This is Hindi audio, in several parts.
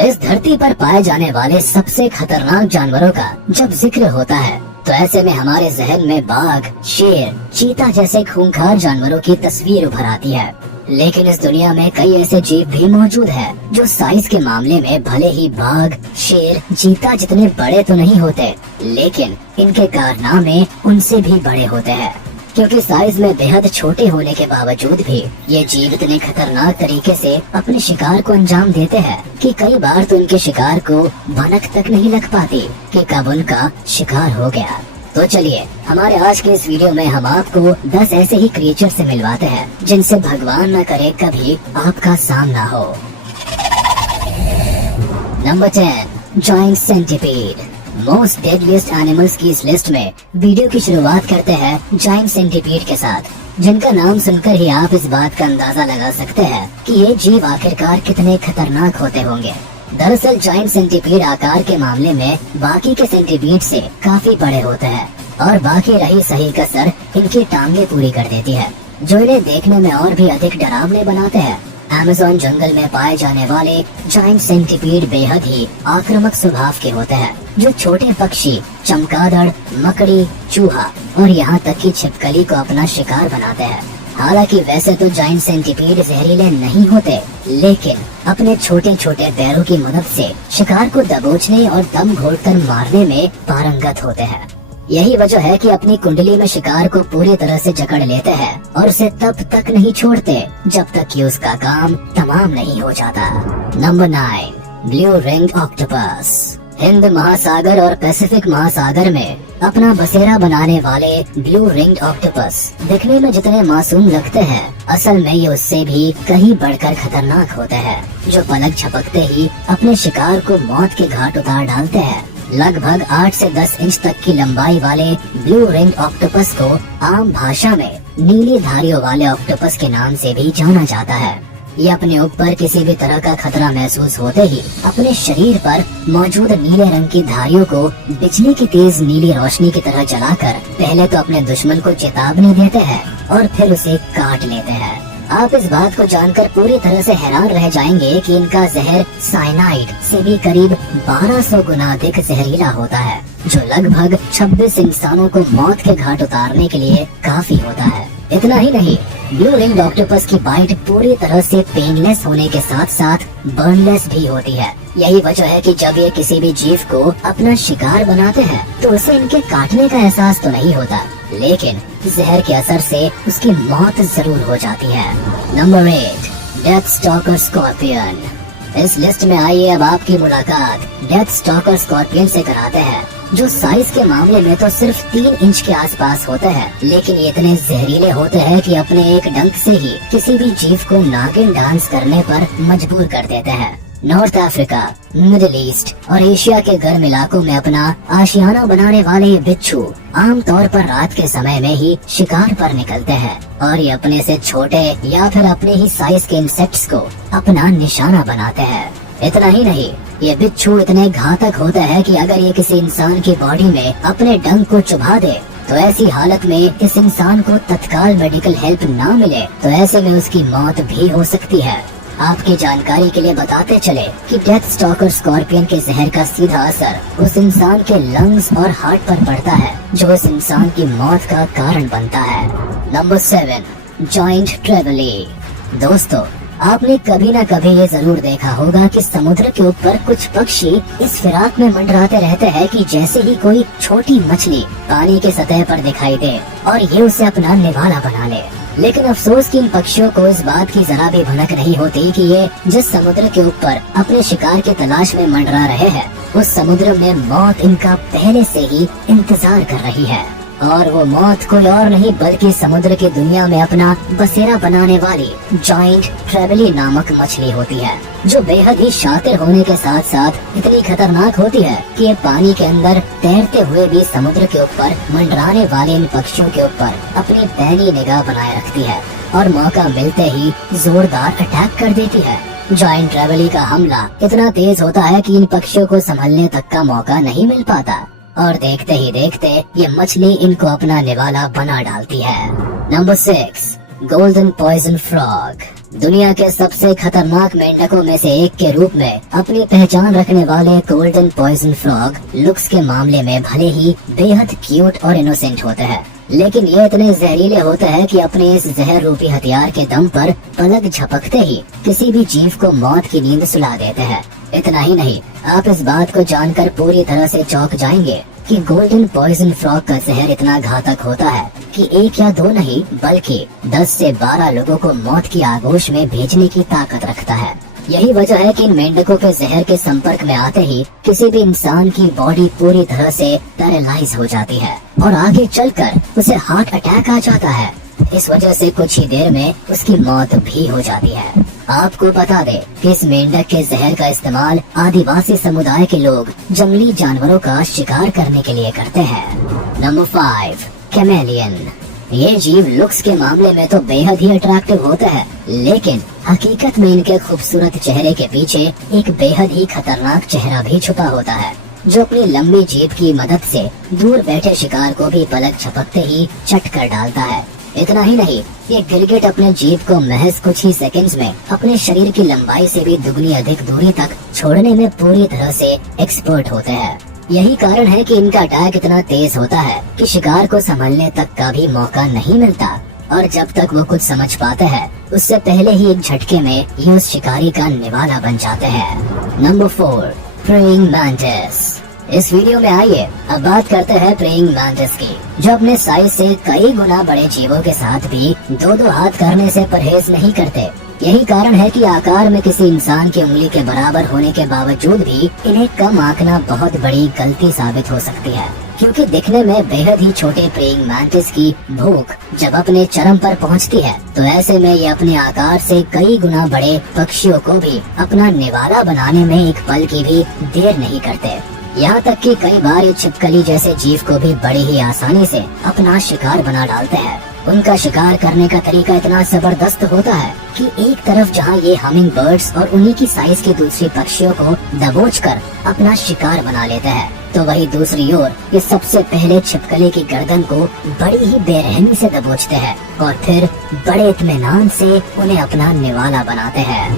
इस धरती पर पाए जाने वाले सबसे खतरनाक जानवरों का जब जिक्र होता है तो ऐसे में हमारे जहन में बाघ, शेर, चीता जैसे खूंखार जानवरों की तस्वीर उभर आती है। लेकिन इस दुनिया में कई ऐसे जीव भी मौजूद हैं जो साइज के मामले में भले ही बाघ, शेर, चीता जितने बड़े तो नहीं होते, लेकिन इनके कारनामे उनसे भी बड़े होते हैं। क्योंकि साइज में बेहद छोटे होने के बावजूद भी ये जीव इतने खतरनाक तरीके से अपने शिकार को अंजाम देते हैं कि कई बार तो उनके शिकार को भनक तक नहीं लग पाती कि कब उनका शिकार हो गया। तो चलिए हमारे आज के इस वीडियो में हम आपको 10 ऐसे ही क्रिएचर से मिलवाते हैं जिनसे भगवान न करे कभी आपका सामना हो। Number 10, giant centipede. Most deadliest animals की इस लिस्ट में वीडियो की शुरुआत करते हैं जायंट सेंटीपीड के साथ, जिनका नाम सुनकर ही आप इस बात का अंदाजा लगा सकते हैं कि ये जीव आखिरकार कितने खतरनाक होते होंगे। दरअसल जायंट सेंटीपीड आकार के मामले में बाकी के सेंटीपीड से काफी बड़े होते हैं और बाकी रही सही कसर इनकी टांगे पूरी कर देती है, जो इन्हें देखने में और भी अधिक डरावने बनाते हैं। अमेज़न जंगल में पाए जाने वाले जायंट सेंटीपीड बेहद ही आक्रामक स्वभाव के होते हैं, जो छोटे पक्षी, चमगादड़, मकड़ी, चूहा और यहाँ तक कि छिपकली को अपना शिकार बनाते हैं। हालांकि वैसे तो जायंट सेंटीपीड जहरीले नहीं होते, लेकिन अपने छोटे छोटे पैरों की मदद से शिकार को दबोचने और दम घोटकर मारने में पारंगत होते हैं। यही वजह है कि अपनी कुंडली में शिकार को पूरी तरह से जकड़ लेते हैं और उसे तब तक नहीं छोड़ते जब तक कि उसका काम तमाम नहीं हो जाता। Number 9, blue ring octopus. Hind महासागर और पैसिफिक महासागर में अपना बसेरा बनाने वाले ब्लू रिंग्ड ऑक्टोपस दिखने में जितने मासूम लगते हैं, असल में ये उससे भी कहीं बढ़कर खतरनाक होते हैं, जो पलक झपकते ही अपने शिकार को मौत के घाट उतार डालते हैं। लगभग 8 से 10 इंच तक की लंबाई वाले ब्लू रिंग्ड ऑक्टोपस को आम भाषा में नीली धारियों वाले ऑक्टोपस के नाम से भी जाना जाता है। ये अपने ऊपर किसी भी तरह का खतरा महसूस होते ही अपने शरीर पर मौजूद नीले रंग की धारियों को बिजली की तेज नीली रोशनी की तरह जलाकर पहले तो अपने दुश्मन को चेतावनी देते हैं और फिर उसे काट लेते हैं। आप इस बात को जानकर पूरी तरह से हैरान रह जाएंगे कि इनका जहर साइनाइड से भी करीब 1200 गुना अधिक जहरीला होता है, जो लगभग 26 इंसानों को मौत के घाट उतारने के लिए काफी होता है। इतना ही नहीं, ब्लू रिंग्ड ऑक्टोपस की बाइट पूरी तरह से पेनलेस होने के साथ साथ बर्नलेस भी होती है। यही वजह है कि जब ये किसी भी जीव को अपना शिकार बनाते हैं तो उसे इनके काटने का एहसास तो नहीं होता, लेकिन जहर के असर से उसकी मौत जरूर हो जाती है। Number 8, death stalker scorpion. इस लिस्ट में आइए अब आपकी मुलाकात डेथ स्टॉकर स्कॉर्पियन से कराते हैं, जो साइज के मामले में तो सिर्फ 3 इंच के आसपास होते हैं, लेकिन ये इतने जहरीले होते हैं कि अपने एक डंक से ही किसी भी जीव को नागिन डांस करने पर मजबूर कर देते हैं। नॉर्थ अफ्रीका, मिडिल ईस्ट और एशिया के गर्म इलाकों में अपना आशियाना बनाने वाले ये बिच्छू आमतौर पर रात के समय में ही शिकार पर निकलते हैं और ये अपने से छोटे या फिर अपने ही साइज के इंसेक्ट्स को अपना निशाना बनाते हैं। इतना ही नहीं, ये बिच्छू इतने घातक होते हैं कि अगर ये किसी इंसान की बॉडी में अपने डंक को चुभा दे तो ऐसी हालत में इस इंसान को तत्काल मेडिकल हेल्प ना मिले तो ऐसे में उसकी मौत भी हो सकती है। आपकी जानकारी के लिए बताते चले कि डेथ स्टॉकर स्कॉर्पियन के जहर का सीधा असर उस इंसान के लंग्स और हार्ट पर पड़ता है, जो उस इंसान की मौत का कारण बनता है। Number 7, giant trevally. दोस्तों, आपने कभी न कभी ये जरूर देखा होगा कि समुद्र के ऊपर कुछ पक्षी इस फिराक में मंडराते रहते हैं कि जैसे ही कोई छोटी मछली पानी के सतह पर दिखाई दे और ये उसे अपना निवाला बना ले। लेकिन अफसोस कि इन पक्षियों को इस बात की जरा भी भनक नहीं होती कि ये जिस समुद्र के ऊपर अपने शिकार की तलाश में मंडरा रहे हैं, उस समुद्र में मौत इनका पहले से ही इंतजार कर रही है। और वो मौत कोई और नहीं बल्कि समुद्र की दुनिया में अपना बसेरा बनाने वाली जायंट ट्रेवली नामक मछली होती है, जो बेहद ही शातिर होने के साथ साथ इतनी खतरनाक होती है कि ये पानी के अंदर तैरते हुए भी समुद्र के ऊपर मंडराने वाले इन पक्षियों के ऊपर अपनी पैनी निगाह बनाए रखती है और मौका मिलते ही जोरदार अटैक कर देती है। जायंट ट्रेवली का हमला इतना तेज होता है कि इन पक्षियों को संभलने तक का मौका नहीं मिल पाता और देखते ही देखते ये मछली इनको अपना निवाला बना डालती है। Number 6, golden poison frog. दुनिया के सबसे खतरनाक मेंढकों में से एक के रूप में अपनी पहचान रखने वाले गोल्डन पॉइजन फ्रॉग लुक्स के मामले में भले ही बेहद क्यूट और इनोसेंट होते हैं, लेकिन ये इतने जहरीले होते हैं कि अपने इस जहर रूपी हथियार के दम पर पलक झपकते ही किसी भी जीव को मौत की नींद सुला देते हैं। इतना ही नहीं, आप इस बात को जानकर पूरी तरह से चौंक जाएंगे कि गोल्डन पॉइजन फ्रॉग का जहर इतना घातक होता है कि एक या दो नहीं बल्कि 10 से 12 लोगों को मौत की आगोश में भेजने की ताकत रखता है। यही वजह है कि इन मेंढकों के जहर के संपर्क में आते ही किसी भी इंसान की बॉडी पूरी तरह से पैरालाइज हो जाती है और आगे चलकर उसे हार्ट अटैक आ जाता है। इस वजह से कुछ ही देर में उसकी मौत भी हो जाती है। आपको बता दे कि इस मेंढक के जहर का इस्तेमाल आदिवासी समुदाय के लोग जंगली जानवरों का शिकार करने के लिए करते हैं। Number 5, chameleon. ये जीव लुक्स के मामले में तो बेहद ही अट्रैक्टिव होते हैं, लेकिन हकीकत में इनके खूबसूरत चेहरे के पीछे एक बेहद ही खतरनाक चेहरा भी छुपा होता है, जो अपनी लंबी जीभ की मदद से दूर बैठे शिकार को भी पलक झपकते ही चट कर डालता है। इतना ही नहीं, ये गिरगिट अपने जीभ को महज कुछ ही सेकंड्स में अपने शरीर की लंबाई से भी दुगनी अधिक दूरी तक छोड़ने में पूरी तरह से एक्सपर्ट होते हैं। यही कारण है कि इनका अटैक इतना तेज होता है कि शिकार को संभलने तक का भी मौका नहीं मिलता, और जब तक वो कुछ समझ पाते हैं उससे पहले ही एक झटके में ये उस शिकारी का निवाला बन जाते हैं। Number 4, praying mantis. इस वीडियो में आइए अब बात करते हैं प्रेइंग मैंटिस की, जो अपने साइज से कई गुना बड़े जीवों के साथ भी दो हाथ करने से परहेज नहीं करते। यही कारण है कि आकार में किसी इंसान की उंगली के बराबर होने के बावजूद भी इन्हें कम आंकना बहुत बड़ी गलती साबित हो सकती है, क्योंकि दिखने में बेहद ही छोटे प्रेइंग मैंटिस की भूख जब अपने चरम पर पहुंचती है तो ऐसे में ये अपने आकार से कई गुना बड़े पक्षियों को भी अपना निवाला बनाने में एक पल की भी देर नहीं करते। यहाँ तक कि कई बार ये छिपकली जैसे जीव को भी बड़ी ही आसानी से अपना शिकार बना डालते हैं। उनका शिकार करने का तरीका इतना जबरदस्त होता है कि एक तरफ जहाँ ये हमिंग बर्ड्स और उन्हीं की साइज के दूसरी पक्षियों को दबोच कर अपना शिकार बना लेते हैं, तो वही दूसरी ओर ये सबसे पहले छिपकली की गर्दन को बड़ी ही बेरहमी से दबोचते हैं और फिर बड़े इत्मीनान से उन्हें अपना निवाला बनाते हैं।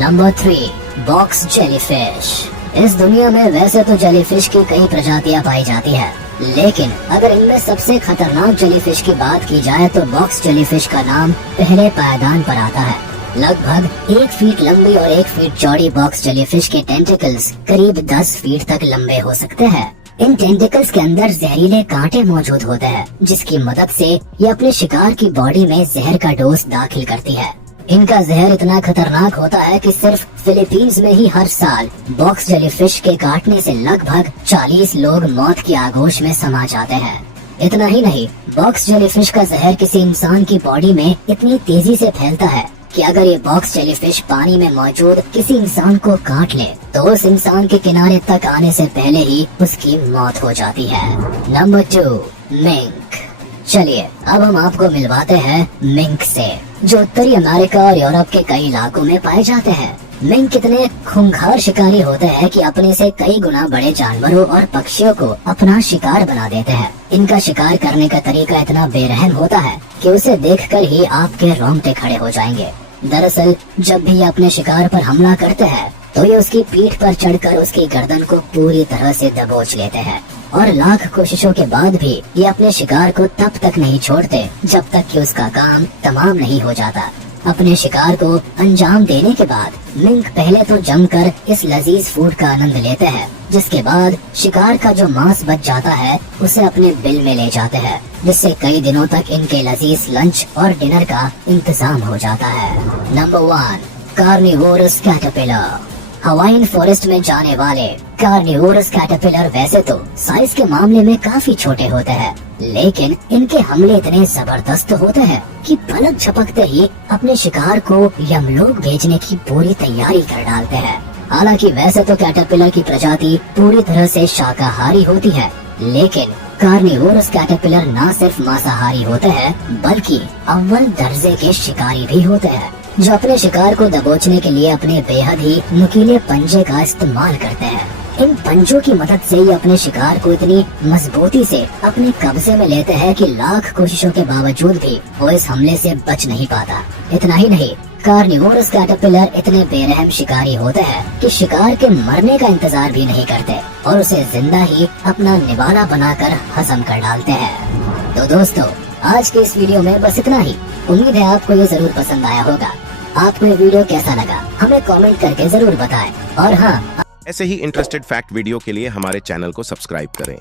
Number 3, box jellyfish. इस दुनिया में वैसे तो जेलीफिश की कई प्रजातियां पाई जाती है, लेकिन अगर इनमें सबसे खतरनाक जेलीफिश की बात की जाए तो बॉक्स जेलीफिश का नाम पहले पायदान पर आता है। लगभग 1 फीट लंबी और 1 फीट चौड़ी बॉक्स जेलीफिश के टेंटिकल्स करीब 10 फीट तक लंबे हो सकते हैं। इन टेंटिकल्स के अंदर जहरीले कांटे मौजूद होते हैं, जिसकी मदद से ये अपने शिकार की बॉडी में जहर का डोज दाखिल करती है। इनका जहर इतना खतरनाक होता है कि सिर्फ फिलीपींस में ही हर साल बॉक्स जेलीफिश के काटने से लगभग 40 लोग मौत की आगोश में समा जाते हैं। इतना ही नहीं, बॉक्स जेलीफिश का जहर किसी इंसान की बॉडी में इतनी तेजी से फैलता है कि अगर ये बॉक्स जेलीफिश पानी में मौजूद किसी इंसान को काट ले तो उस इंसान के किनारे तक आने से पहले ही उसकी मौत हो जाती है। Number 2, mink. चलिए अब हम आपको मिलवाते हैं मिंक से, जो उत्तरी अमेरिका और यूरोप के कई इलाकों में पाए जाते हैं। मिंक कितने खूंखार शिकारी होते हैं कि अपने से कई गुना बड़े जानवरों और पक्षियों को अपना शिकार बना देते हैं। इनका शिकार करने का तरीका इतना बेरहम होता है कि उसे देखकर ही आपके रोंगटे खड़े हो जाएंगे। दरअसल जब भी ये अपने शिकार पर हमला करते हैं तो ये उसकी पीठ पर चढ़कर उसकी गर्दन को पूरी तरह से दबोच लेते हैं, और लाख कोशिशों के बाद भी ये अपने शिकार को तब तक नहीं छोड़ते जब तक कि उसका काम तमाम नहीं हो जाता। अपने शिकार को अंजाम देने के बाद मिंक पहले तो जमकर इस लजीज फूड का आनंद लेते हैं, जिसके बाद शिकार का जो मांस बच जाता है उसे अपने बिल में ले जाते हैं, जिससे कई दिनों तक इनके लजीज लंच और डिनर का इंतजाम हो जाता है। Number 1, carnivorous caterpillar. Hawaiian forest में जाने वाले कार्निवोरस कैटरपिलर वैसे तो साइज के मामले में काफी छोटे होते हैं, लेकिन इनके हमले इतने जबरदस्त होते हैं कि पलक झपकते ही अपने शिकार को यमलोक भेजने की पूरी तैयारी कर डालते हैं। हालांकि वैसे तो कैटरपिलर की प्रजाति पूरी तरह से शाकाहारी होती है, लेकिन कार्निवोरस कैटरपिलर न सिर्फ मांसाहारी होते हैं बल्कि अव्वल दर्जे के शिकारी भी होते हैं, जो अपने शिकार को दबोचने के लिए अपने बेहद ही नुकीले पंजे का इस्तेमाल करते हैं। इन पंजों की मदद से ये अपने शिकार को इतनी मजबूती से अपने कब्जे में लेते हैं कि लाख कोशिशों के बावजूद भी वो इस हमले से बच नहीं पाता। इतना ही नहीं, कार्निवोरस कैटरपिलर इतने बेरहम शिकारी होते हैं कि शिकार के मरने का इंतजार भी नहीं करते और उसे जिंदा ही अपना निवाला बनाकर हजम कर डालते हैं। तो दोस्तों, आज के इस वीडियो में बस इतना ही। उम्मीद है आपको ये जरूर पसंद आया होगा। आपको ये वीडियो कैसा लगा हमें कमेंट करके जरूर बताएं। और हाँ, ऐसे ही इंटरेस्टेड फैक्ट वीडियो के लिए हमारे चैनल को सब्सक्राइब करें।